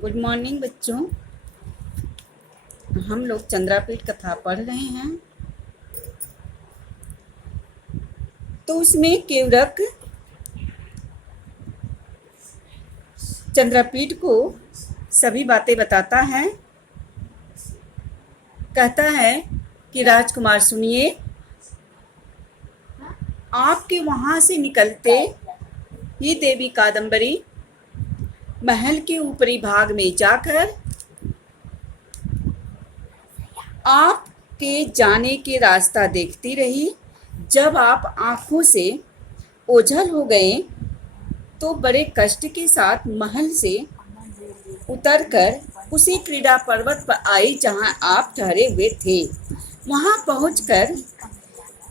Good morning बच्चों। हम लोग चंद्रापीठ कथा पढ़ रहे हैं। तो उसमें केवड़क चंद्रापीठ को सभी बातें बताता है। कहता है कि राजकुमार सुनिए, आपके वहाँ से निकलते ही देवी कादम्बरी महल के ऊपरी भाग में जाकर आपके जाने के रास्ता देखती रही। जब आप आंखों से ओझल हो गए तो बड़े कष्ट के साथ महल से उतरकर उसी क्रीड़ा पर्वत पर आई जहां आप ठहरे हुए थे। वहां पहुंचकर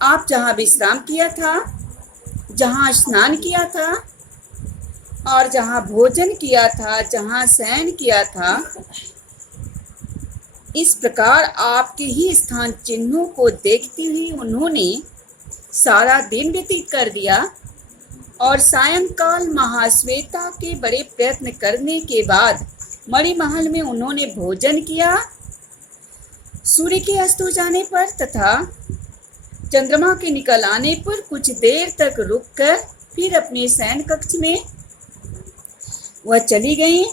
आप जहां विश्राम किया था, जहां स्नान किया था और जहां भोजन किया था, जहां शयन किया था, इस प्रकार आपके ही स्थान चिन्हों को देखती हुई उन्होंने सारा दिन व्यतीत कर दिया और सायंकाल महाश्वेता के बड़े प्रयत्न करने के बाद मणिमहल में उन्होंने भोजन किया। सूर्य के अस्त हो जाने पर तथा चंद्रमा के निकल आने पर कुछ देर तक रुककर फिर अपने शयन कक्ष में वह चली गई।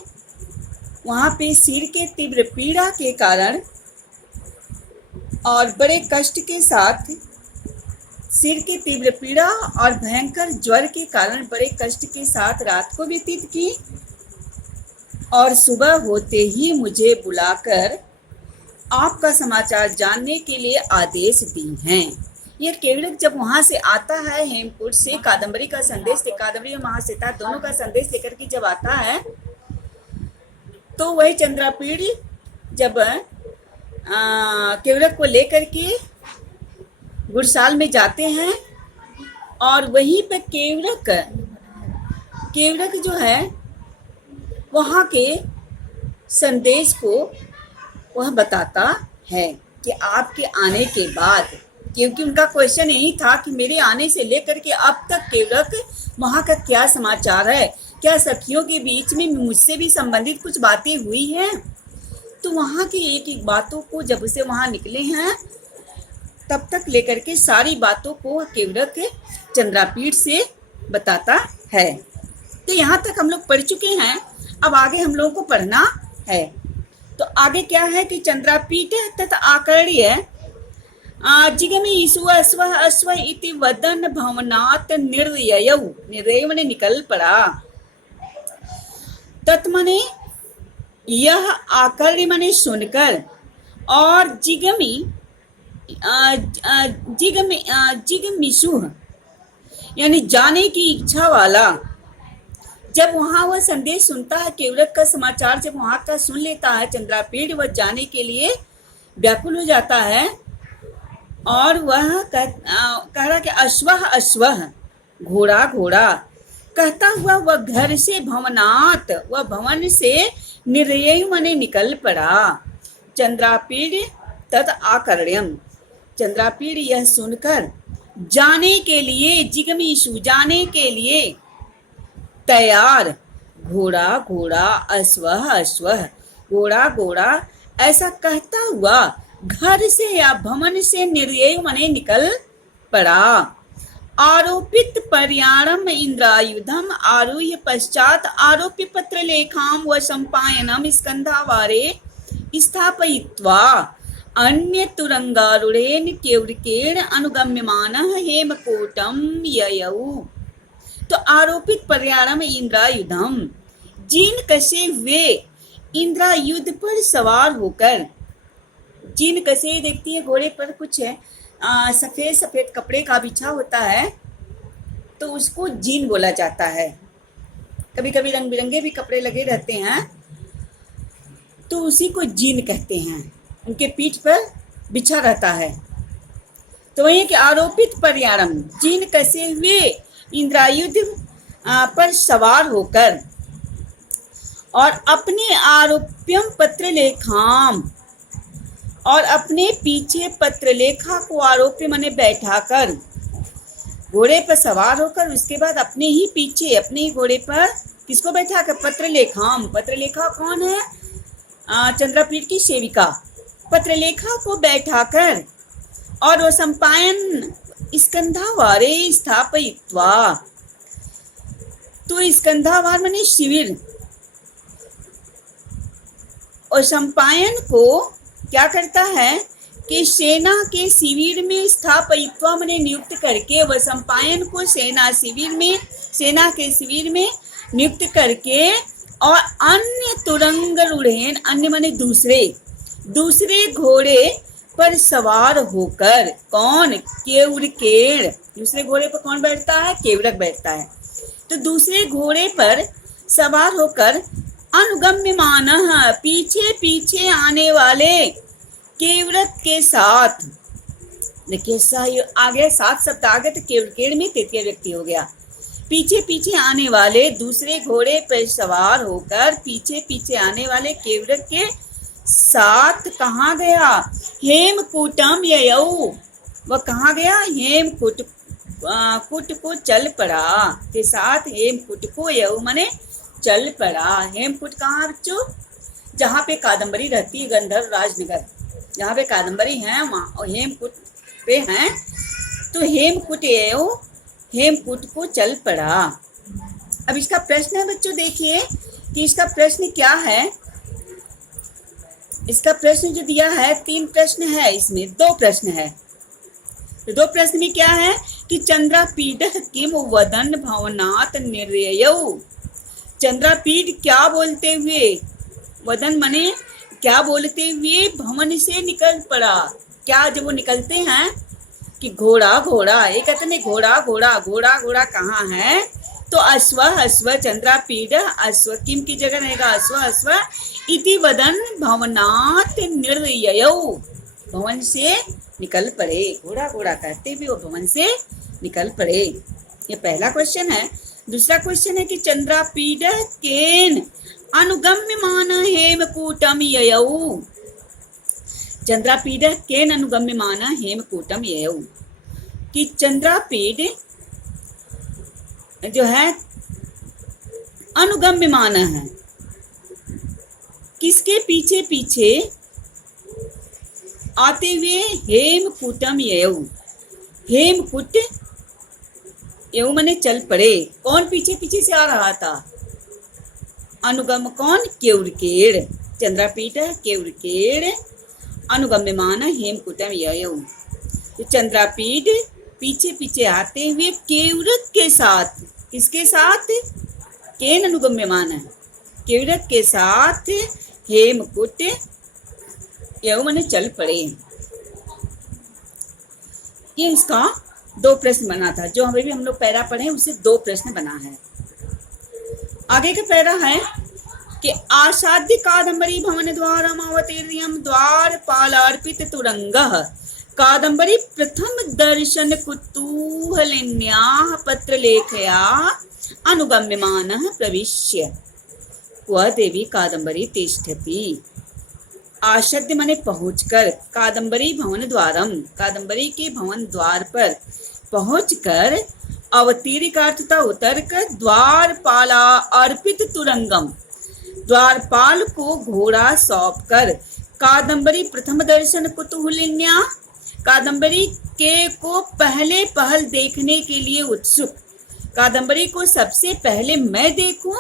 वहाँ पे सिर के तीव्र पीड़ा के कारण और बड़े कष्ट के साथ सिर की तीव्र पीड़ा और भयंकर ज्वर के कारण बड़े कष्ट के साथ रात को व्यतीत की और सुबह होते ही मुझे बुलाकर आपका समाचार जानने के लिए आदेश दी हैं। यह केवड़क जब वहाँ से आता है, हेमकूट से कादम्बरी का संदेश, कादम्बरी और महाश्वेता दोनों का संदेश लेकर के जब आता है तो वही चंद्रापीठ जब केवड़क को लेकर के गुड़साल में जाते हैं और वहीं पे केवड़क जो है वहाँ के संदेश को वह बताता है कि आपके आने के बाद, क्योंकि उनका क्वेश्चन यही था कि मेरे आने से लेकर के अब तक केवड़क वहाँ का क्या समाचार है, क्या सखियों के बीच में मुझसे भी संबंधित कुछ बातें हुई हैं। तो वहाँ की एक एक बातों को जब से वहाँ निकले हैं तब तक लेकर के सारी बातों को केवड़क चंद्रापीठ से बताता है। तो यहाँ तक हम लोग पढ़ चुके हैं। अब आगे हम लोगों को पढ़ना है। तो आगे क्या है कि चंद्रापीठ तथा आकर्ण्य जिगमी ईश्व स्व अश्व इति वदन भवनात् निर्दय मने निकल पड़ा। तत्मने यह आकर्ण्य मने सुनकर और जिगमिशु यानी जाने की इच्छा वाला, जब वहाँ वह संदेश सुनता है, केवड़क का समाचार जब वहाँ का सुन लेता है चंद्रापीठ, वह जाने के लिए व्याकुल हो जाता है और वह कह रहा कि अश्वह घोड़ा घोड़ा कहता हुआ वह घर से भवनात् वह भवन से निर्दय मने निकल पड़ा। चंद्रापीठ तत् आकर्ण्यम, चंद्रापीठ यह सुनकर जाने के लिए, जिगमीशु जाने के लिए तैयार, घोड़ा घोड़ा अश्वह अश्वह घोड़ा घोड़ा ऐसा कहता हुआ घर से या भवन से निर्दय मने निकल पड़ा। आरोपित पर्याणम इंद्रायुधम आरुह्य पश्चात आरोप्य पत्र लेखाम व संपायनम स्कंधावारे स्थापयित्वा अन्य तुरंगारूढ़ेन केवड़केन अनुगम्यमानः हेमकूटम ययौ। तो आरोपित पर्याणम इंद्रायुधम, जिन कसे हुए इंद्रायुध पर सवार होकर, जिन कसे देखती है घोड़े पर कुछ सफेद सफेद कपड़े का बिछा होता है तो उसको जीन बोला जाता है। कभी कभी रंग बिरंगे भी कपड़े लगे रहते हैं तो उसी को जीन कहते हैं, उनके पीठ पर बिछा रहता है। तो वही कि आरोपित पर्याणम, जिन कसे हुए इंद्रायुध पर सवार होकर और अपने आरोप्यम पत्र लेखाम और अपने पीछे पत्र लेखा को आरोप्य मने बैठाकर घोड़े पर सवार होकर उसके बाद अपने ही पीछे अपने ही घोड़े पर किसको बैठा कर? पत्रलेखाम। पत्रलेखा कौन है? चंद्रापीठ की सेविका। पत्रलेखा को बैठाकर और वो संपायन स्कंधावारे स्थापयित्वा। तो स्कंधावार माने शिविर, और संपायन को क्या करता है कि सेना के शिविर में स्थापयित्वा माने नियुक्त करके, वह संपायन को सेना के शिविर में नियुक्त करके, और अन्य तुरंग रूढ़ेन, अन्य माने दूसरे घोड़े पर सवार होकर। कौन? केवड़केड़। दूसरे घोड़े पर कौन बैठता है? केवड़क बैठता है। तो दूसरे घोड़े पर सवार होकर अनुगम्यमानः, पीछे पीछे आने वाले केवड़क के साथ। देखिए आ गया, 7 शब्द आ गए, तो केवड़केड़ में तृतीय व्यक्ति हो गया। पीछे पीछे आने वाले, दूसरे घोड़े पर सवार होकर पीछे पीछे आने वाले केवड़क के साथ कहाँ गया? हेमकूटम ययौ। वह कहाँ गया? हेमकूट को चल पड़ा, के साथ हेमकूट को ययौ माने चल पड़ा। हेमकूट कहाँ बच्चों? जहाँ पे कादम्बरी रहती है, गंधर्व राजनगर, जहाँ पे कादम्बरी है वहाँ हेमकूट पे हैं। तो हेमकूट ययौ, हेमकूट को चल पड़ा। अब इसका प्रश्न है बच्चों, देखिए कि इसका प्रश्न क्या है। इसका प्रश्न जो दिया है, 3 प्रश्न है, इसमें 2 प्रश्न है। तो 2 प्रश्न में क्या है कि चंद्रापीड किम वदन भवनात् निर्ययौ। चंद्रापीड क्या बोलते हुए, वदन मने क्या बोलते हुए, भवन से निकल पड़ा। क्या जब वो निकलते हैं कि घोड़ा घोड़ा, ये कहते हैं घोड़ा घोड़ा, घोड़ा घोड़ा कहाँ है? तो अश्व चंद्रापीड अश्व, किम की जगह रहेगा अश्व इति वदन भवनात् निर्ययौ, भवन से निकल पड़े। घोड़ा घोड़ा कहते हुए वो भवन से निकल पड़े। ये पहला क्वेश्चन है। दूसरा क्वेश्चन है कि चंद्रापीड केन अनुगम्यमान हेमकूटम ययौ। चंद्रापीड केन अनुगम्यमान हेमकूटम ययौ, कि चंद्रापीड जो है अनुगम्यमान है, किसके पीछे पीछे आते हुए? हेमकूटम ययौ। हेमकूट ययौ माने चल पड़े। कौन पीछे पीछे से आ रहा था? अनुगम कौन? केवड़केड़। चंद्रापीड केवड़केड़ अनुगम्यमान हेमकूटम ययौ। तो चंद्रापीड पीछे पीछे आते हुए केवड़क के साथ, किसके साथ? केन अनुगम्यमान है, केवड़क के साथ हेमकूट ययौ माने चल पड़े। ये इसका 2 प्रश्न बना था। जो अभी भी हम लोग पैरा पढ़े उससे 2 प्रश्न बना है। आगे का पैरा है कि आसाद्य कादम्बरी भवन द्वारम अवतीर्यम द्वारपालार्पित तुरंगः कादम्बरी प्रथम दर्शन कुतूहलिन्याः पत्रलेखया अनुगम्यमानः प्रविश्य क्व देवी कादम्बरी तिष्ठति। आसद्य माने पहुंचकर, कादम्बरी भवन द्वारम, कादम्बरी के भवन द्वार पर पहुंचकर, अवतीर्ण का अर्थ था उतर कर, द्वारपाला अर्पित तुरंगम, द्वारपाल को घोड़ा सौंप कर, कादम्बरी प्रथम दर्शन कुतूहलिन्या, कादम्बरी के को पहले पहल देखने के लिए उत्सुक, कादम्बरी को सबसे पहले मैं देखूं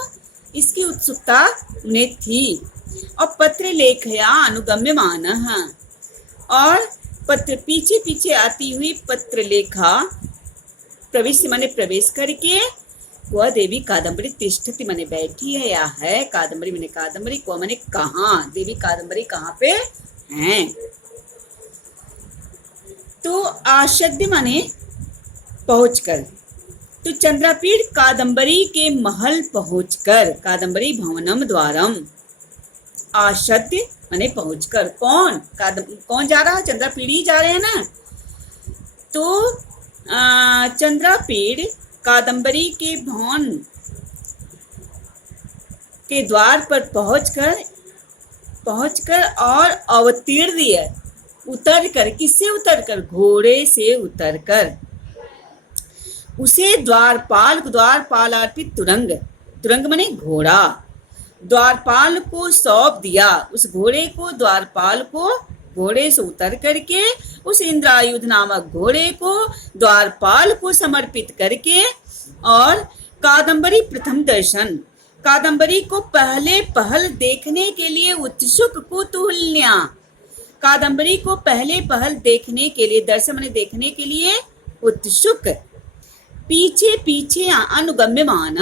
इसकी उत्सुकता उन्हें थी। और पत्र लेखया अनुगम्यमान, और पत्र पीछे पीछे आती हुई पत्र लेखा प्रवेश माने प्रवेश करके, वह देवी कादम्बरी तिष्ठति माने बैठी है या है, कादम्बरी माने कादम्बरी, को माने कहाँ, देवी कादम्बरी कहाँ पे हैं। तो आसद्य माने पहुंचकर, तो चंद्रापीड कादम्बरी के महल पहुंचकर, कादम्बरी भवनम द्वारम, आसद्य माने पहुंचकर, कौन जा रहा है? चंद्रापीड ही जा रहे हैं ना। तो चंद्रापीड कादम्बरी के भवन के द्वार पर पहुंचकर और अवतीर्ण उतर कर, किससे उतर कर? घोड़े से उतर कर उसे द्वारपाल अर्पित तुरंग, तुरंग माने घोड़ा, द्वारपाल को सौंप दिया। उस घोड़े को द्वारपाल को, घोड़े से उतर करके उस इंद्रायुध नामक घोड़े को द्वारपाल को समर्पित करके, और कादम्बरी प्रथम दर्शन, कादम्बरी को पहले पहल देखने के लिए उत्सुक कुतूहलन्या, कादम्बरी को पहले पहल देखने के लिए, दर्शन माने देखने के लिए उत्सुक, पीछे पीछे अनुगम्यमान,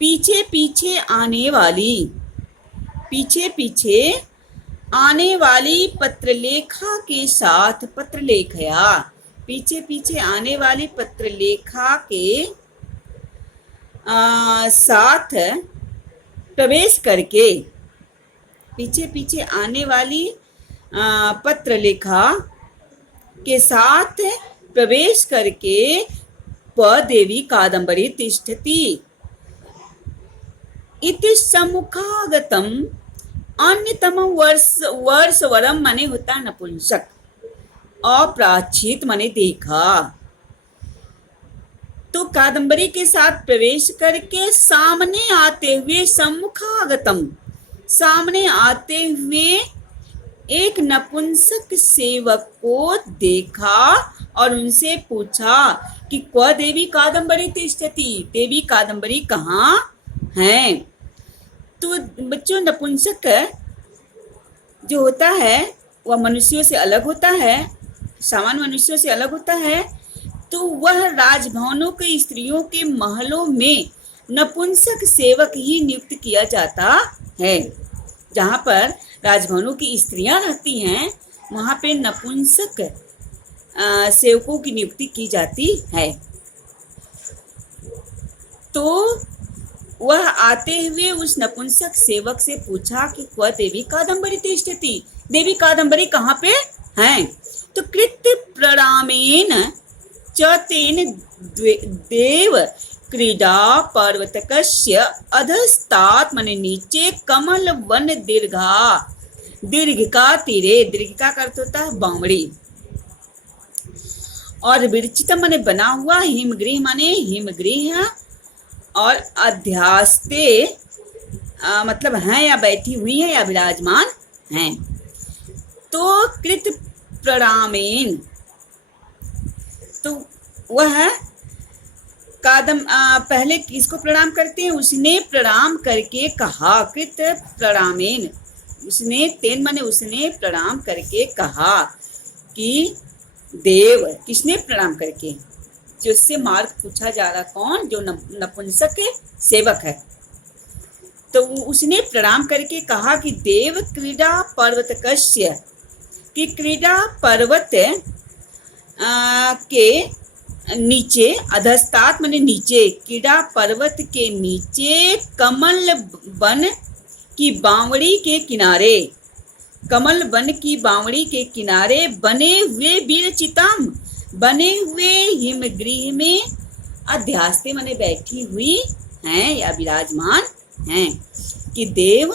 पीछे पीछे आने वाली, पीछे पीछे आने वाली पत्रलेखा के साथ, पत्रलेखया, पीछे पीछे आने वाली पत्रलेखा के साथ प्रवेश करके, पीछे पीछे आने वाली पत्रलेखा के साथ प्रवेश करके देवी कादम्बरी तिष्ठति इति सम्मुखागतम अन्यतम वर्षवरम माने होता नपुंसक, अप्राचित माने देखा। तो कादम्बरी के साथ प्रवेश करके सामने आते हुए, सम्मुखागतम सामने आते हुए एक नपुंसक सेवक को देखा और उनसे पूछा कि क्व देवी कादम्बरी तिष्ठति, देवी कादम्बरी कहाँ हैं। तो बच्चों, नपुंसक जो होता है वह मनुष्यों से अलग होता है, सामान्य मनुष्यों से अलग होता है। तो वह राजभवनों के स्त्रियों के महलों में नपुंसक सेवक ही नियुक्त किया जाता है। जहाँ पर राजभवनों की स्त्रियां रहती हैं वहाँ पे नपुंसक सेवकों की नियुक्ति की जाती है। तो वह आते हुए उस नपुंसक सेवक से पूछा कि क्व देवी कादम्बरी तिष्ठति, देवी कादम्बरी कहाँ पे हैं। तो कृत प्रणामेन च तेन देव क्रीडा पर्वतकस्य अधस्तात् माने नीचे कमल वन दीर्घा, दीर्घ का तीरे, दीर्घ का अर्थ होता है बावड़ी, और विरचितम माने बना हुआ, हिमगृह माने हिमगृह, और अध्यास्ते मतलब हैं या बैठी हुई है या विराजमान हैं। तो कृत प्रणामेन, तो वह पहले किसको प्रणाम करते हैं, उसने प्रणाम करके कहा, कृत प्रणामेन, उसने तेन माने उसने प्रणाम करके कहा कि देव, किसने प्रणाम करके, जो उससे मार्ग पूछा जा रहा, कौन, जो नपुंसक सेवक है। तो उसने प्रणाम करके कहा कि देव क्रीडा पर्वतकस्य, कि क्रीडा पर्वत के नीचे, अधस्तात् माने नीचे, क्रीडा पर्वत के नीचे कमल वन की बावड़ी के किनारे, कमल वन की बावड़ी के किनारे बने हुए विरचितम, बने हुए हिमगृह में अध्यास्ते माने बैठी हुई हैं या विराजमान हैं। कि देव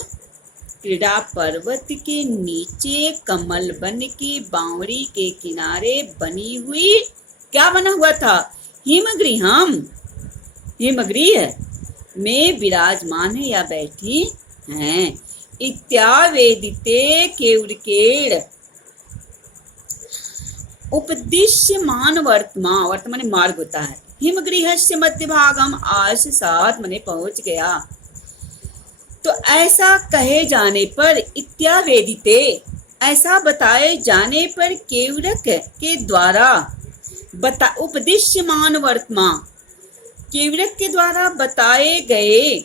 क्रीडा पर्वत के नीचे कमल वन की बावड़ी के किनारे बनी हुई, क्या बना हुआ था, हिमगृहम, हिमगृह में विराजमान है या बैठी हैं। इत्यावेदिते केवड़केड़ उपदिश्यमान वर्तमान, वर्तमान मार्ग होता है, हिमगृहस्य मध्य भागम आश सात मने पहुंच गया। तो ऐसा कहे जाने पर, इत्यावेदिते ऐसा बताए जाने पर, केवड़क के द्वारा उपदिश्यमान वर्तमान, केवड़क के द्वारा बताए गए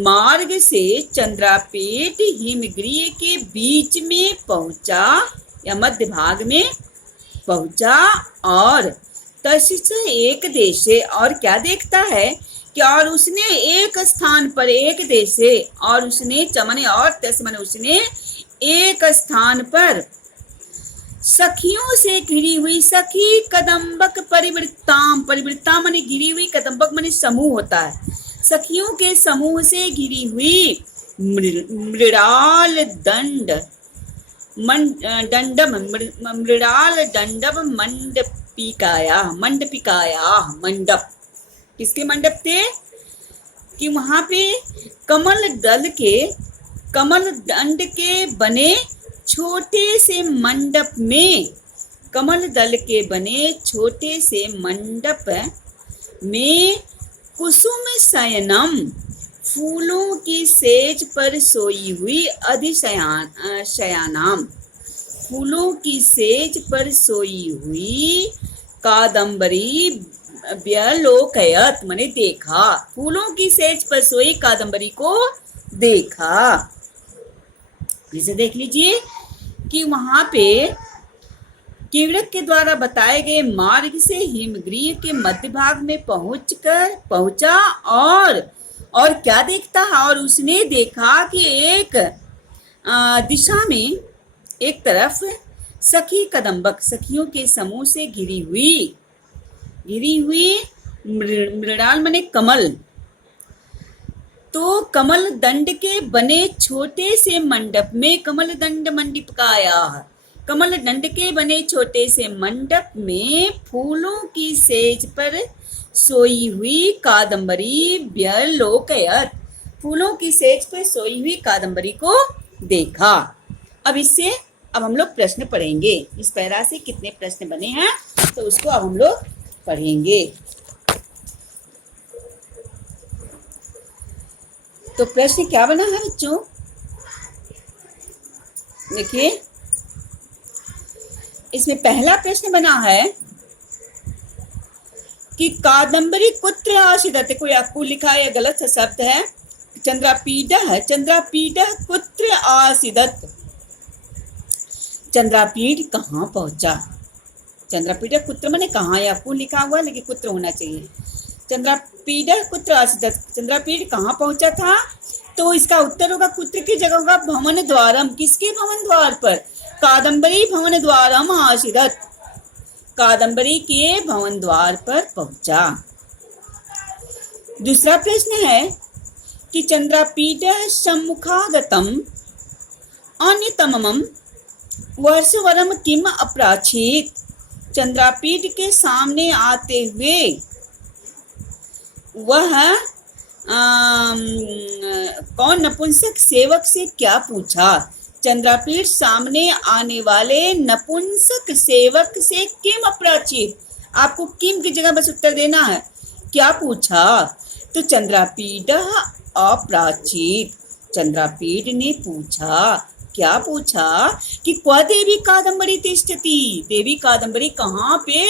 मार्ग से चंद्रापेट हिमगृह के बीच में पहुंचा या मध्य भाग में पहुंचा, और तसिच एक देशे, और क्या देखता है कि और उसने एक स्थान पर, एक देशे, और उसने चमने और तस मने उसने एक स्थान पर सखियों से घिरी हुई, सखी कदम्बक परिवृत्ताम, परिवृत्ता माने घिरी हुई, कदम्बक माने समूह होता है, सखियों के समूह से घिरी हुई मृणाल दंड दंडम, मृणाल दंडम मंडपिकाया, मंडपिकाया मंडप, किसके मंडप थे, कि वहां पे कमल दंड के बने छोटे से मंडप में, कमल दल के बने छोटे से मंडप में कुसुम शयनम, फूलों की सेज पर सोई हुई शयानाम, फूलों की सेज पर सोई हुई कादम्बरी व्यलोकयत, मैंने देखा, फूलों की सेज पर सोई कादम्बरी को देखा। इसे देख लीजिए कि वहां पे कीड़क के द्वारा बताए गए मार्ग से हिमगृह के मध्य भाग में पहुंचा और क्या देखता है, और उसने देखा कि एक दिशा में एक तरफ सखी कदम्बक, सखियों के समूह से घिरी हुई मृणाल माने कमल, तो कमल दंड के बने छोटे से मंडप में, कमल दंड मंडिपकाया, कमल दंड के बने छोटे से मंडप में फूलों की सेज पर सोई हुई कादम्बरी व्यलोकयत, फूलों की सेज पर सोई हुई कादम्बरी को देखा। अब हम लोग प्रश्न पढ़ेंगे। इस पैरा से कितने प्रश्न बने हैं तो उसको अब हम लोग पढ़ेंगे। तो प्रश्न क्या बना है बच्चों, देखिए इसमें पहला प्रश्न बना है कि कादम्बरी कुत्र आसीदत, कोई आपको लिखा है गलत सा शब्द है, चंद्रापीड कुत्र आसीदत, चंद्रापीड कहाँ पहुंचा, चंद्रापीड कुत्र माने कहाँ, आपको लिखा हुआ लेकिन कुत्र होना चाहिए, चंद्रापीड कुत्र आसीदत, चंद्रापीड कहाँ पहुंचा था, तो इसका उत्तर होगा कुत्र की जगह होगा भवन द्वारम, किसके भवन द्वार पर, कादम्बरी भवन द्वारम आसीदत, कादम्बरी के भवन द्वार पर पहुंचा। दूसरा प्रश्न है कि चंद्रापीड सम्मुखागतम अन्यतमम वर्षवरम किम अप्राचीत, चंद्रापीड के सामने आते हुए वह कौन नपुंसक सेवक से क्या पूछा, चंद्रापीड सामने आने वाले नपुंसक सेवक से किम अप्राचीत, आपको किम की जगह बस उत्तर देना है, क्या पूछा, तो चंद्रापीड अप्राचीत, चंद्रापीड ने पूछा, क्या पूछा कि क्व देवी कादम्बरी तिष्ठति, देवी कादम्बरी कहाँ पे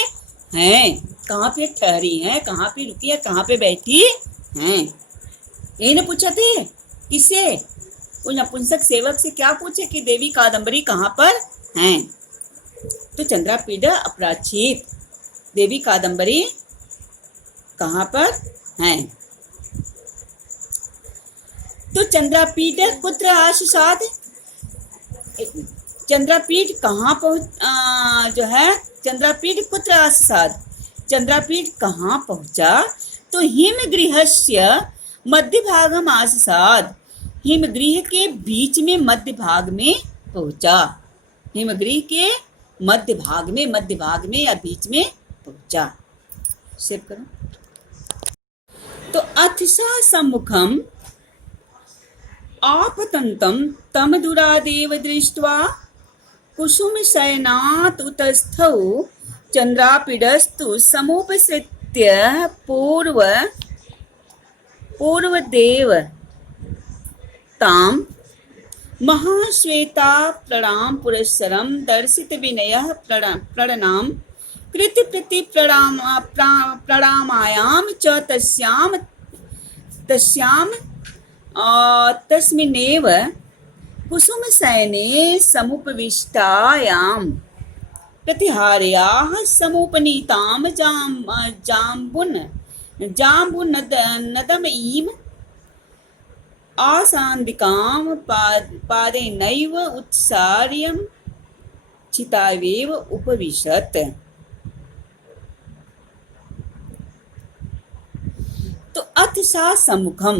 हैं, कहाँ पे ठहरी हैं, कहाँ पे रुकी है, कहाँ पे बैठी हैं, यही ने पूछा थे, किससे, उस नपुंसक सेवक से क्या पूछे कि देवी कादम्बरी कहाँ पर हैं, तो चंद्रापीड अप्राचीत, देवी कादम्बरी कहाँ पर हैं, तो चंद्रापीड कुत्र आसीसाद, चंद्रापीड कहाँ जो है, चंद्रापीड कुत्र आसीसाद, चंद्रापीड कहाँ पहुंचा, तो हिमगृहस्य मध्य भागम आसीसाद, हिमगृह के बीच में मध्य भाग में पहुंचा, हिमगृह के मध्य भाग में या बीच में पहुंचा। सेव करो। तो अथसा सम्मुखम आपतंतम तम दुरादेव दृष्ट्वा कुसुम शयनात् उतस्थौ चंद्रापीडस्तु समुपसृत्य पूर्वदेव ताम महाश्वेता प्रणाम पुरस्सरम दर्शित विनयः प्रणाम कृति प्रति प्रणामायाम च तस्याम तस्मिन्नेव कुसुम शयने समुपविष्टायां प्रतिहार्याः समुपनीतां जाम्बुनदमयीं आसान्दिकां पादैनैव उत्सार्यं चितावेव उपविशत्। तो अतिशा सम्मुखम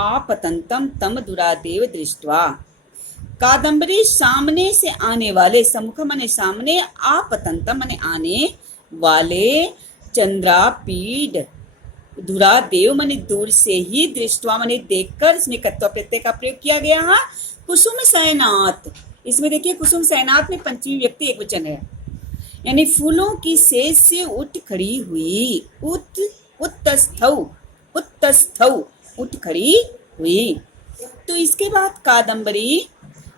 आपतंतम तम दुरादेव दृष्ट्वा, कादम्बरी सामने से आने वाले, सम्मुख माने सामने, आपतंतम माने आने वाले चंद्रापीड धुरादेव माने दूर से ही, दृष्टवा माने देखकर, इसमें कर्तव्य प्रत्यय का प्रयोग किया गया है। कुसुम शयनात, इसमें देखिए कुसुम शयनात में पंचमी व्यक्ति एक वचन है, यानी फूलों की सेज से उठ खड़ी हुई, उत्तस्थौ, उत्तस्थौ उठ खड़ी हुई। तो इसके बाद कादम्बरी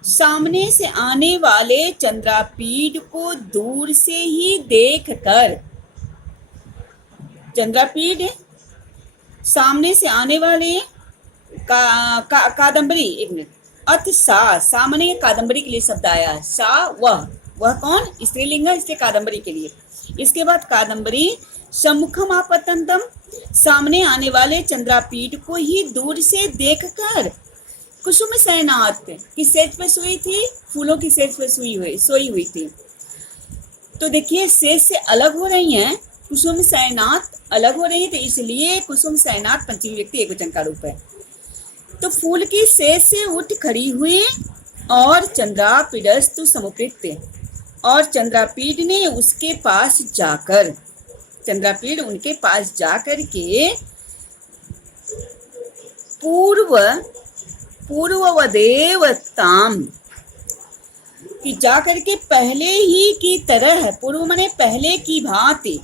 सामने से आने वाले चंद्रापीठ को दूर से ही देखकर, चंद्रापीठ सामने से आने वाले कादम्बरी, एक मिनट, अथ सा, सामने कादम्बरी के लिए शब्द आया, सा वह कौन, स्त्रीलिंग है, इसलिए कादम्बरी के लिए। इसके बाद कादम्बरी सम्मुखम आपतंतम, सामने आने वाले चंद्रापीठ को ही दूर से देखकर कुसुम शयनात, किस सेज पर सोई थी, फूलों की सेज पर सोई हुई थी। तो देखिए सेज से अलग हो रही हैं, कुसुम शयनात अलग हो रही है, तो इसलिए कुसुम शयनात पंचमी व्यक्ति एकवचन का रूप है। तो फूल की सेज से उठ खड़ी हुई और चंद्रापीडस्तु समुपृत्य, और चंद्रापीठ ने उसके पास जाकर, चंद्रापीठ उनके पास जाकर के पूर्ववदेवताम, कि जाकर के पहले ही की तरह, पूर्व माने पहले की भांति,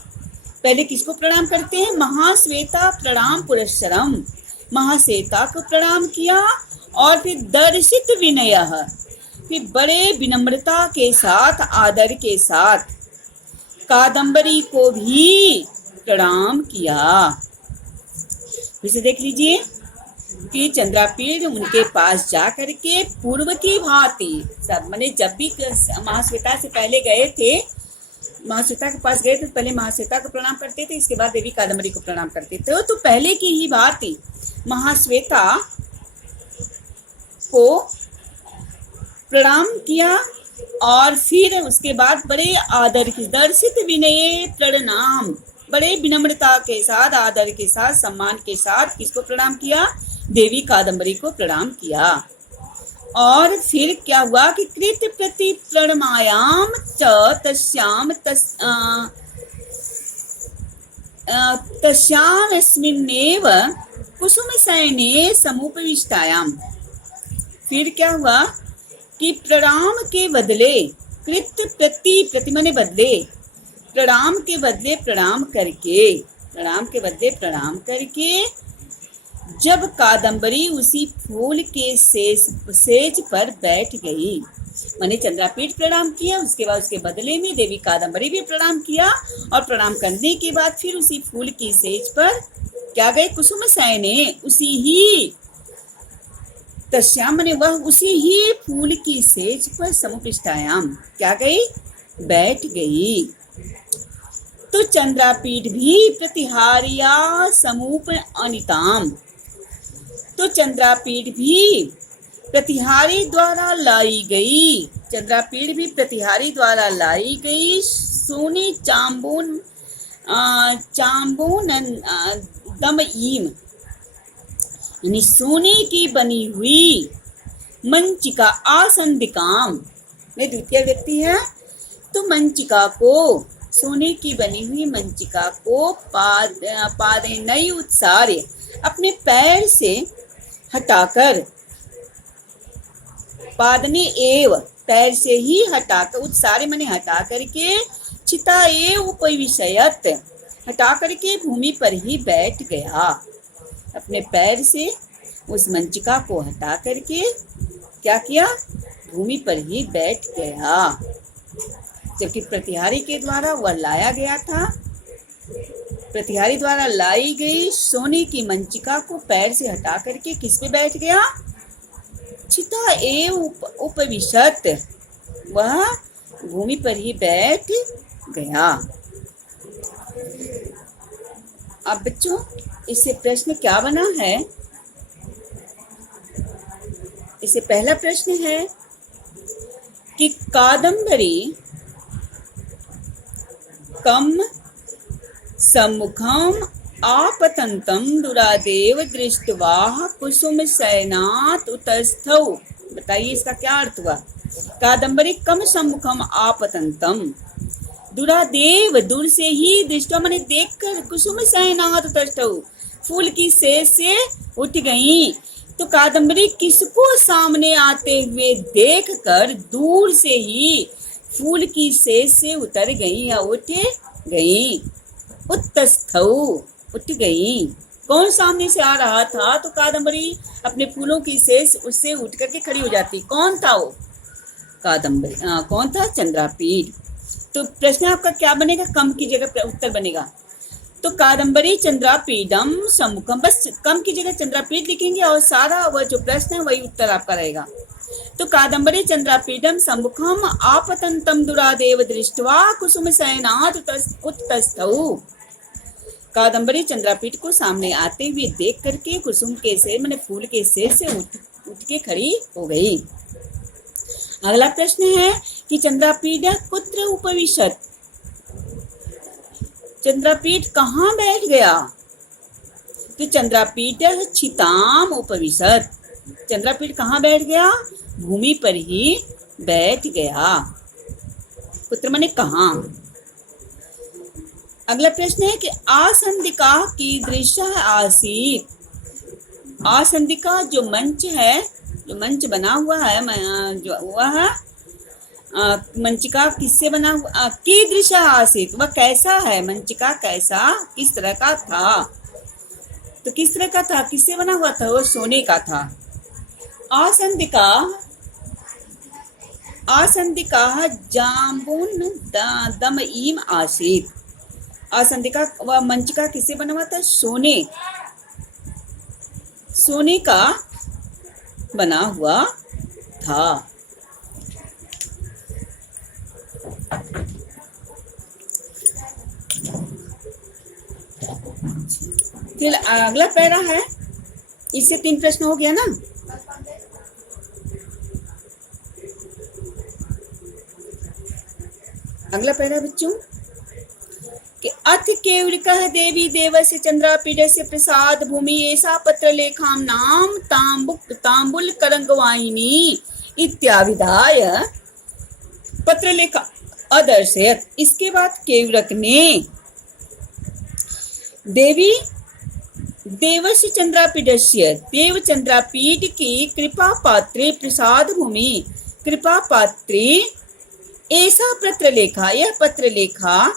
पहले किसको प्रणाम करते हैं, महाश्वेता प्रणाम पुरस्सरम, महाश्वेता को प्रणाम किया, और फिर दर्शित विनय, फिर बड़े विनम्रता के साथ, आदर के साथ कादम्बरी को भी प्रणाम किया। इसे देख लीजिए कि चंद्रापीठ उनके पास जाकर के पूर्व की भांति, सब माने जब भी महाश्वेता से पहले गए थे, महाश्वेता के पास गए थे, पहले महाश्वेता को प्रणाम करते थे, इसके बाद देवी कादम्बरी को प्रणाम करते थे। तो पहले की ही भांति महाश्वेता को प्रणाम किया, और फिर उसके बाद बड़े आदर की, दर्शित विनय प्रणाम, बड़े विनम्रता के साथ, आदर के साथ, सम्मान के साथ किसको प्रणाम किया, देवी कादम्बरी को प्रणाम किया। और फिर क्या हुआ कि कृत प्रति प्रणमायाम च तस्याम अस्मिन्नेव कुसुम शयने समुपविष्टायाम, फिर क्या हुआ कि प्रणाम के बदले, कृत प्रति माने बदले, प्रणाम के बदले प्रणाम करके, प्रणाम के बदले प्रणाम करके जब कादम्बरी उसी फूल के सेज पर बैठ गई, माने चंद्रापीठ प्रणाम किया, उसके बाद उसके बदले में देवी कादम्बरी भी प्रणाम किया, और प्रणाम करने के बाद फिर उसी फूल की सेज पर क्या गए, कुसुम शयने, उसी ही तस्याम माने वह, उसी ही फूल की सेज पर समुपृष्टायाम क्या गई, बैठ गई। तो चंद्रापीठ भी प्रतिहारिया समूप अनिताम, तो चंद्रापीठ भी प्रतिहारी द्वारा लाई गई, चंद्रापीठ भी प्रतिहारी द्वारा लाई गई सोनी चांबून दमईम, यानी सोने की बनी हुई मंचिका, आसंदिकाम में द्वितीय व्यक्ति है, तो मंचिका को, सोने की बनी हुई मंचिका को पादे नई उत्सार्य, अपने पैर से हटाकर, पादने एव पैर से ही हटाकर, उत्सार्य माने हटा करके, चिता एव उपविशयत हटा करके भूमि पर ही बैठ गया, अपने पैर से उस मंचिका को हटा करके क्या किया, भूमि पर ही बैठ गया। जबकि प्रतिहारी के द्वारा वह लाया गया था, प्रतिहारी द्वारा लाई गई सोने की मंचिका को पैर से हटा करके किस पे बैठ गया, चिता एव उपविशत, वह भूमि पर ही बैठ गया। अब बच्चों इससे प्रश्न क्या बना है, इससे पहला प्रश्न है कि कादम्बरी कम सम्मुखम आपतंतम दुरादेव दृष्टवा कुसुम शयनात उत्स्थौ, बताइए इसका क्या अर्थ हुआ। कादम्बरी कम सम्मुखम आपतंतम, दुरादेव दूर से ही, दृष्टवा माने देखकर, कुसुम शयनात उत्स्थौ फूल की सेज से उठ गईं। तो कादम्बरी किसको सामने आते हुए देखकर दूर से ही फूल की सेज से उतर गई या उठ गई। उत्तस्थौ, उठ गई। कौन सामने से आ रहा था तो कादम्बरी अपने फूलों की सेज उससे उठ करके खड़ी हो जाती। कौन था वो? कादम्बरी। कौन था? चंद्रापीठ। तो प्रश्न आपका क्या बनेगा? कम की जगह उत्तर बनेगा। तो कादम्बरी चंद्रापीडम सम्मुखम, बस कम की जगह चंद्रापीठ लिखेंगे और सारा वह जो प्रश्न है वही उत्तर आपका रहेगा। तो कादम्बरी चंद्रापीडम सम्मुखम आपतंतम दुरादेव दृष्ट्वा कुसुम शयनात् उत्तस्थौ। कादम्बरी चंद्रापीठ को सामने आते हुए देख करके कुसुम के सेर मैंने फूल के सेर से उठ के खड़ी हो गई। अगला प्रश्न है कि चंद्रापीठ कुत्र उपविशत, चंद्रापीठ कहाँ बैठ गया? तो चंद्रापीठ छिताम उपविशत, चंद्रापीठ कहाँ बैठ गया? भूमि पर ही बैठ गया। कुत्र माने कहाँ। अगला प्रश्न है कि आसंदिका कीदृश आसीत। आसंदिका जो मंच है, जो मंच बना हुआ है, जो वह मंचिका किससे बना हुआ? कीदृश आसीत, वह कैसा है? मंचिका कैसा, किस तरह का था? तो किस तरह का था, किससे बना हुआ था? वो सोने का था। आसंदिका जाम्बुन दमईम आसीत। आसंदिका वह मंचिका किससे बना हुआ था? सोने का बना हुआ था। फिर अगला पैरा है, इससे 3 प्रश्न हो गया ना। अगला पैरा बच्चों कि अथ केवलिकः देवी देवस्य चंद्रापीडस्य प्रसाद भूमि ऐसा पत्र लेखाम नाम तांबुल करंगवाहिनी इत्याविधाय पत्र लेखा अदर्शयत। इसके बाद केवलक ने देवी देवस्य चंद्रापीडस्य देव चंद्रापीठ की कृपा पात्रे प्रसाद भूमि कृपा पात्रे ऐसा पत्र लेखा, यह पत्र लेखा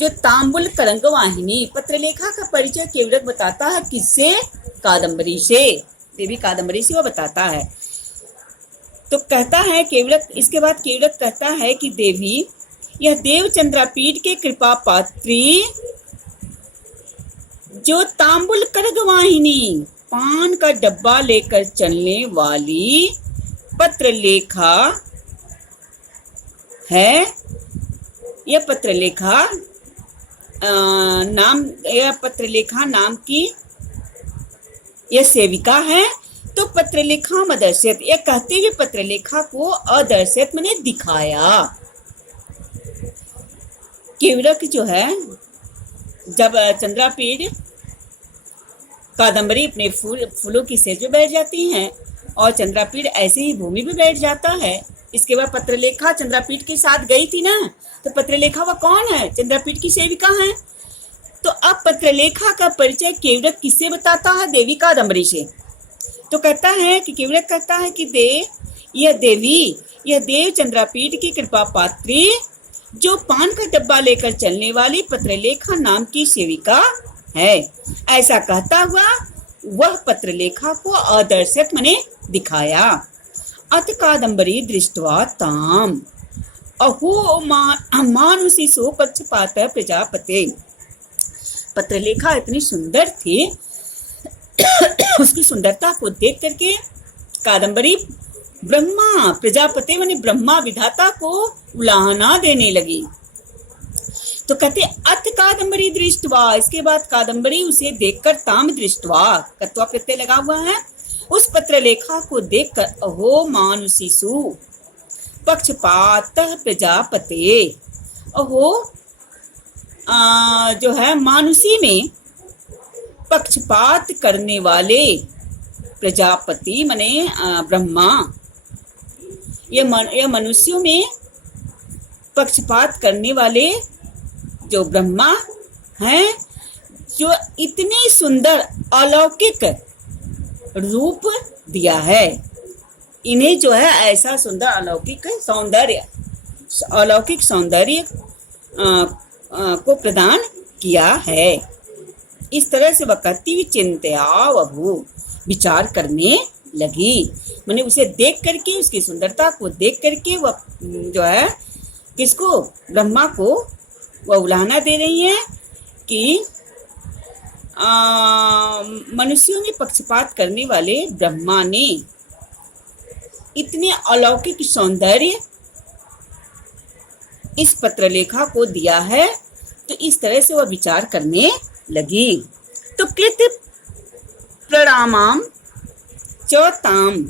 जो तांबुल करंग वाहिनी, पत्रलेखा का परिचय केवलक बताता है किससे? कादम्बरी से, देवी कादम्बरी से वह बताता है। तो कहता है केवलक, इसके बाद केवलक कहता है कि देवी यह देव चंद्रापीठ के कृपा पात्री जो तांबुल करंग वाहिनी पान का डब्बा लेकर चलने वाली पत्रलेखा है। यह पत्रलेखा नाम की यह सेविका है। तो पत्रलेखा अदर्शयत, यह कहते हुए पत्रलेखा को अदर्शयत मैंने दिखाया। केवलक जो है जब चंद्रापीठ कादम्बरी अपने फूलों की सेज पे बैठ जाती हैं और चंद्रापीठ ऐसे ही भूमि पे बैठ जाता है। इसके बाद पत्रलेखा चंद्रापीठ के साथ गई थी ना, तो पत्रलेखा वह कौन है? चंद्रापीठ की सेविका है। तो अब पत्रलेखा का परिचय केवलक किससे बताता है? देवी कादम्बरी से। तो कहता है कि केवलक कहता है कि यह देव चंद्रापीठ की कृपा पात्री जो पान का डब्बा लेकर चलने वाली पत्रलेखा नाम की सेविका है। ऐसा कहता हुआ वह पत्रलेखा को अदर्शक मैंने दिखाया। अत कादम्बरी दृष्ट्वा ताम अहो मानुषी सो पक्षपात प्रजापते। पत्रलेखा इतनी सुंदर थी, उसकी सुंदरता को देख करके कादम्बरी ब्रह्मा प्रजापति माने ब्रह्मा विधाता को उलाहना देने लगी। तो कहते अथ कादम्बरी दृष्टवा, इसके बाद कादम्बरी उसे देखकर ताम दृष्टवा कत्वा प्रत्यय लगा हुआ है, उस पत्रलेखा को देखकर अहो मानुषीसु पक्षपात प्रजापते, अहो जो है मानुषी में पक्षपात करने वाले प्रजापति माने ब्रह्मा, यह मनुष्यों में पक्षपात करने वाले जो ब्रह्मा हैं, जो इतने सुंदर अलौकिक रूप दिया है, इन्हें जो है ऐसा सुंदर अलौकिक सौंदर्य को प्रदान किया है। इस तरह से वह कहती हुई चिंत्या बभू, विचार करने लगी। मैंने उसे देख करके, उसकी सुंदरता को देख करके वह जो है किसको, ब्रह्मा को वह उलाहना दे रही है कि मनुष्यों में पक्षपात करने वाले ब्रह्मा ने इतने अलौकिक सौंदर्य इस पत्रलेखा को दिया है। तो इस तरह से वह विचार करने लगी। तो कृत प्रणामाम चौताम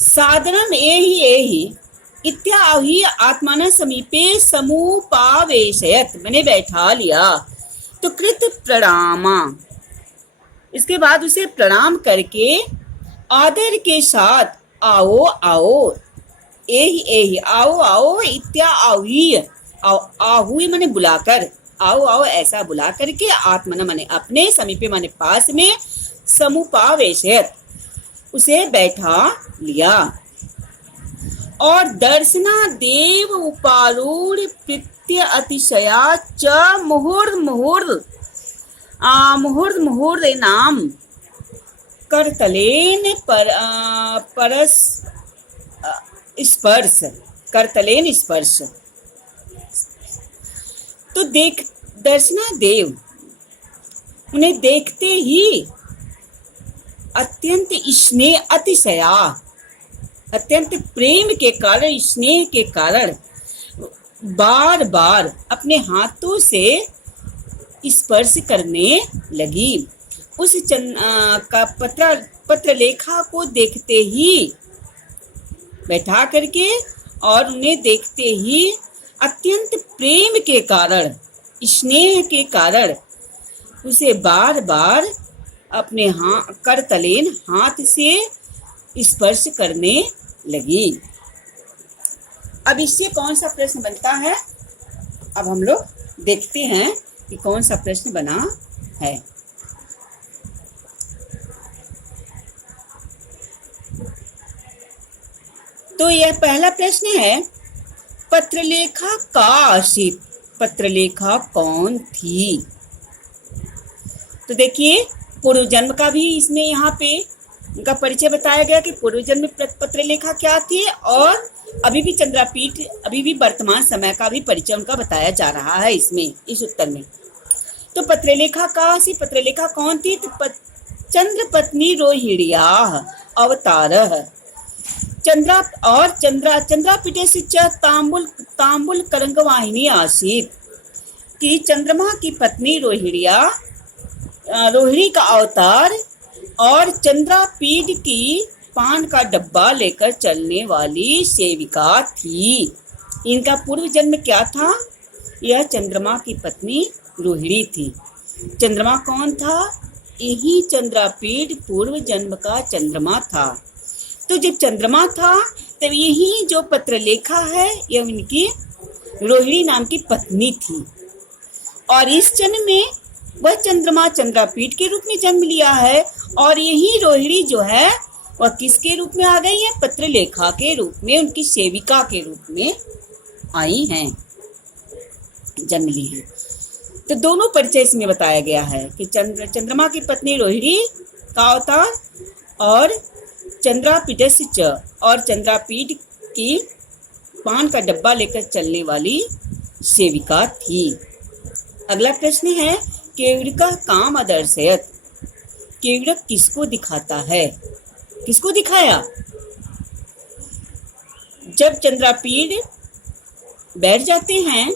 सादरम एहि इत्याहि आत्मान समीपे समुपावेशयत, मैंने बैठा लिया। तो कृत प्रणामा, इसके बाद उसे प्रणाम करके आदर के साथ आओ आओ, एहि आओ आओ, इत्याहि आहुई माने बुलाकर, आओ आओ ऐसा बुला करके, आत्मन माने अपने, समीपे माने पास में, समुपावेशयत उसे बैठा लिया। और दर्शना देव उपारूढ़ प्रीत्य अतिशया च मुहूर्त मुहूर्त नाम करतलेन परस स्पर्श, करतलेन स्पर्श। तो दर्शना देव, उन्हें देखते ही अत्यंत स्नेह, अतिशया अत्यंत प्रेम के कारण, स्नेह के कारण बार बार अपने हाथों से स्पर्श करने लगी। उस का पत्रलेखा को देखते ही, बैठा करके और उन्हें देखते ही अत्यंत प्रेम के कारण, स्नेह के कारण उसे बार बार अपने करतलेन हाथ से स्पर्श करने लगी। अब इससे कौन सा प्रश्न बनता है, अब हम लोग देखते हैं कि कौन सा प्रश्न बना है। तो यह पहला प्रश्न है, पत्रलेखा का आशिक, पत्रलेखा कौन थी। तो देखिए पूर्व जन्म का भी इसमें यहाँ पे उनका परिचय बताया गया कि पूर्व जन्म में पत्रलेखा क्या थी, और अभी भी चंद्रापीठ, अभी भी वर्तमान समय का भी परिचय उनका बताया जा रहा है इसमें, इस उत्तर में। तो पत्रलेखा का सी, पत्रलेखा कौन थी, तो चंद्र पत्नी रोहिण्या अवतार चंद्रापीठे से तांबुल करंगवाहिनी आसीत, कि चंद्रमा की पत्नी रोहिणी का अवतार और चंद्रापीठ की पान का डब्बा लेकर चलने वाली सेविका थी। इनका पूर्व जन्म क्या था, यह चंद्रमा की पत्नी रोहिणी थी। चंद्रमा कौन था, यही चंद्रापीठ पूर्व जन्म का चंद्रमा था। तो जब चंद्रमा था तब यही जो पत्रलेखा है, यह उनकी रोहिणी नाम की पत्नी थी। और इस जन्म में वह चंद्रमा चंद्रापीठ के रूप में जन्म लिया है, और यही रोहिणी जो है वह किसके रूप में आ गई है, पत्रलेखा के रूप में, उनकी सेविका के रूप में आई हैं, जन्म ली है। तो दोनों परिचय इसमें बताया गया है कि चंद्रमा की पत्नी रोहिणी का अवतार और चंद्रापीठ और चंद्रापीठ की पान का डब्बा लेकर चलने वाली सेविका थी। अगला प्रश्न है, केवड़िका काम अदर्शयत, केवड़क किसको दिखाता है, किसको दिखाया। जब चंद्रापीठ बैठ जाते हैं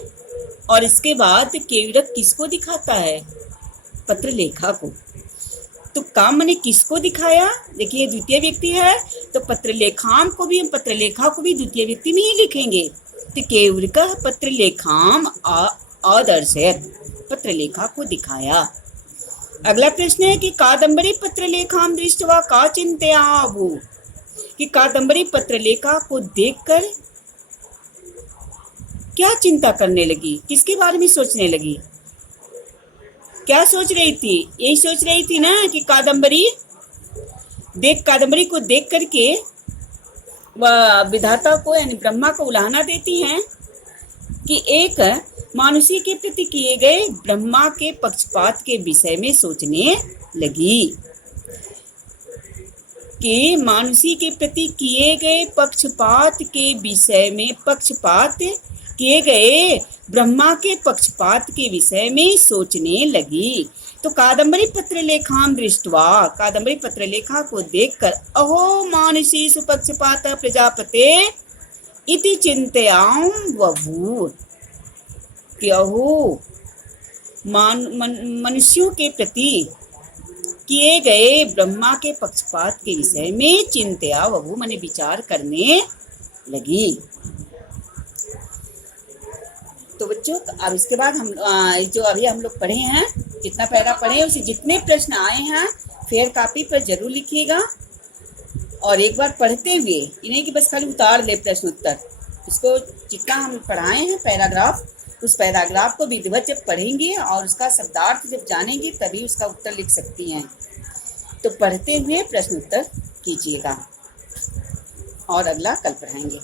और इसके बाद केवड़क किसको दिखाता है, पत्रलेखा को। तो काम मैंने किसको दिखाया, देखिए द्वितीय व्यक्ति है, तो पत्रलेखाम को भी, हम पत्रलेखा को भी द्वितीय व्यक्ति में ही लिखेंगे। तो केवड़िका पत्रलेखाम अदर्शयत, पत्रलेखा को दिखाया। अगला प्रश्न है कि कादम्बरी पत्रलेखाम दृष्ट्वा का चिंतयाभू, कि कादम्बरी पत्रलेखा को देखकर क्या चिंता करने लगी, किसके बारे में सोचने लगी, क्या सोच रही थी? यही सोच रही थी ना कि कादम्बरी को देख करके वह विधाता को यानी ब्रह्मा को उलाहना देती हैं कि एक मानुषी के प्रति किए गए ब्रह्मा के पक्षपात के विषय में सोचने लगी कि मानुषी के प्रति किए गए पक्षपात के विषय में किए गए ब्रह्मा के पक्षपात के विषय में सोचने लगी। तो कादम्बरी पत्रलेखां दृष्ट्वा, कादम्बरी पत्रलेखा को देखकर अहो मानुषी सुपक्षपात प्रजापते इति चिंतयाम बभूव, कि अहो मनुष्यों के प्रति किए गए ब्रह्मा के पक्षपात के विषय में चिंतया बभूव, मैंने विचार करने लगी। तो बच्चों अब इसके बाद हम जो अभी हम लोग पढ़े हैं, जितना पैरा पढ़े उसे जितने प्रश्न आए हैं फेयर कॉपी पर जरूर लिखिएगा, और एक बार पढ़ते हुए इन्हें कि बस खाली उतार ले प्रश्न उत्तर, इसको जितना हम पढ़ाए हैं पैराग्राफ, उस पैराग्राफ को विधिवत जब पढ़ेंगे और उसका शब्दार्थ जब जानेंगे तभी उसका उत्तर लिख सकती हैं। तो पढ़ते हुए प्रश्न उत्तर कीजिएगा और अगला कल पढ़ाएंगे।